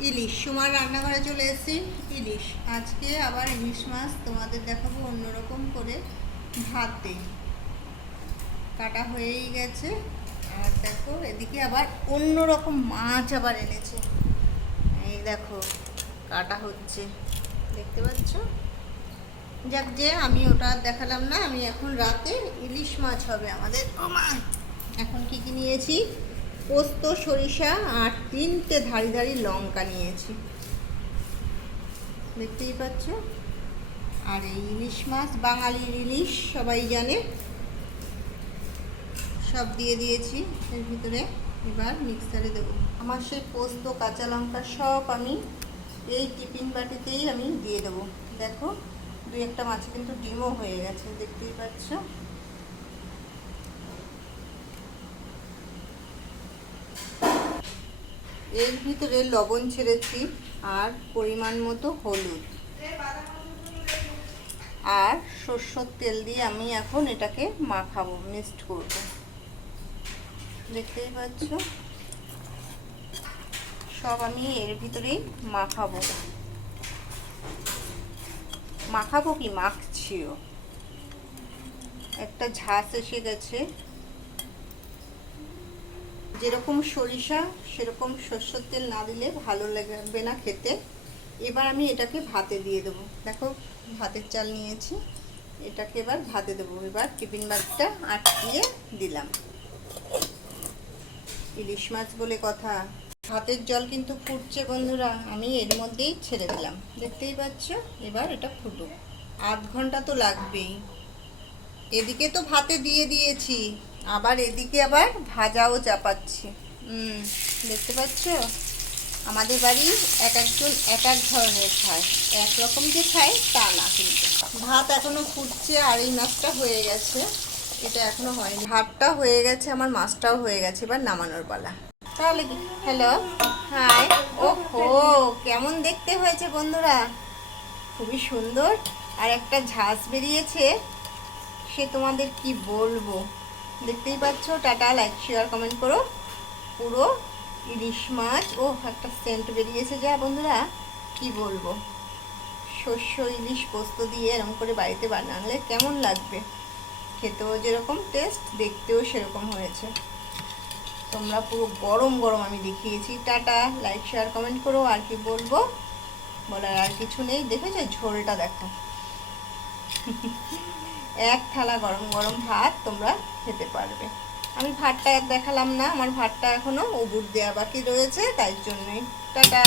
ইলিশ। সুমার রান্নাঘরে চলে এসেছি, ইলিশ। আজকে আবার ইলিশ মাছ তোমাদের দেখাবো অন্যরকম করে ভাতে। কাটা হয়েই গেছে। আর দেখো, এদিকে আবার অন্যরকম মাছ আবার এনেছে। এই দেখো, কাটা হচ্ছে। দেখতে পাচ্ছ? যাক যে, আমি ওটা দেখালাম না। আমি এখন রাতে ইলিশ মাছ হবে আমাদের। এখন কি কি নিয়েছি? পোস্ত, সরিষা আর তিনটে ধারি ধারি লঙ্কা নিয়েছি। দেখতেই পাচ্ছ? আর এই ইলিশ মাছ বাঙালির ইলিশ, সবাই জানে। সব দিয়ে দিয়েছি এর ভিতরে। এবার মিক্সারে দেবো। আমার সেই পোস্ত, কাঁচা লঙ্কা সব আমি এই টিফিন বাটিতেই আমি দিয়ে দেবো। দেখো, দুই একটা মাছে কিন্তু ডিমও হয়ে গেছে, দেখতেই পাচ্ছ? এর ভিতরে লবণ ছেড়েছি আর পরিমাণ মতো হলুদ। আর সর্ষের তেল দিয়ে আমি এখন এটাকে মাখাবো, মিক্সড করব। দেখতেই পাচ্ছ? সব আমি এর ভিতরেই মাখাবো। মাখাবো কি? মাখছিও। একটা ঝাঁস এসে গেছে। যেরকম সরিষা, সেরকম সর্ষের তেল না দিলে ভালো লাগবে না খেতে। এবার আমি এটাকে ভাতে দিয়ে দেবো। দেখো, ভাতের চাল নিয়েছি। এটাকে এবার ভাতে দেবো। এবার টিফিন বাগটা আটকিয়ে দিলাম। ইলিশ মাছ বলে কথা। ভাতের জল কিন্তু ফুটছে বন্ধুরা, আমি এর মধ্যেই ছেড়ে দিলাম। দেখতেই পাচ্ছ? এবার এটা ফুটুক। আধ ঘণ্টা তো লাগবেই। এদিকে তো ভাতে দিয়ে দিয়েছি। আবার এদিকে আবার ভাজাও চাপাচ্ছি। হুম, দেখতে পাচ্ছ? আমাদের বাড়ি এক একজন, এক এক ধরনের খায়। এক রকম যে খায়, তা না কিন্তু। ভাত এখনও ফুটছে, আর এই মাছটা হয়ে গেছে। এটা এখনও হয়নি। ভাতটা হয়ে গেছে, আমার মাছটাও হয়ে গেছে, এবার নামানোর পালা। তাহলে হ্যালো, হাই ও কেমন দেখতে হয়েছে বন্ধুরা? খুবই সুন্দর। আর একটা ঝাঁস বেরিয়েছে, সে তোমাদের কি বলব? দেখতেই পাচ্ছ, টাটা লাইক শেয়ার কমেন্ট করো। পুরো ইলিশ মাছ ও একটা সেন্ট বেরিয়েছে যা বন্ধুরা, কি বলব? শস্য, ইলিশ পোস্ত দিয়ে এরকম করে বাড়িতে বানালে কেমন লাগবে? খেতেও যেরকম টেস্ট দেখতেও সেরকম হয়েছে। তোমরা পুরো গরম গরম আমি দেখিয়েছি। টাটা লাইক শেয়ার কমেন্ট করো। আর কি বলব? বলার আর কিছু নেই। দেখেছ? ঝোলটা দেখো। এক থালা গরম গরম ভাত তোমরা খেতে পারবে। আমি ভাতটা দেখালাম না, আমার ভাতটা এখনও উবুর দেওয়া বাকি রয়েছে, তাই জন্যই। টাটা!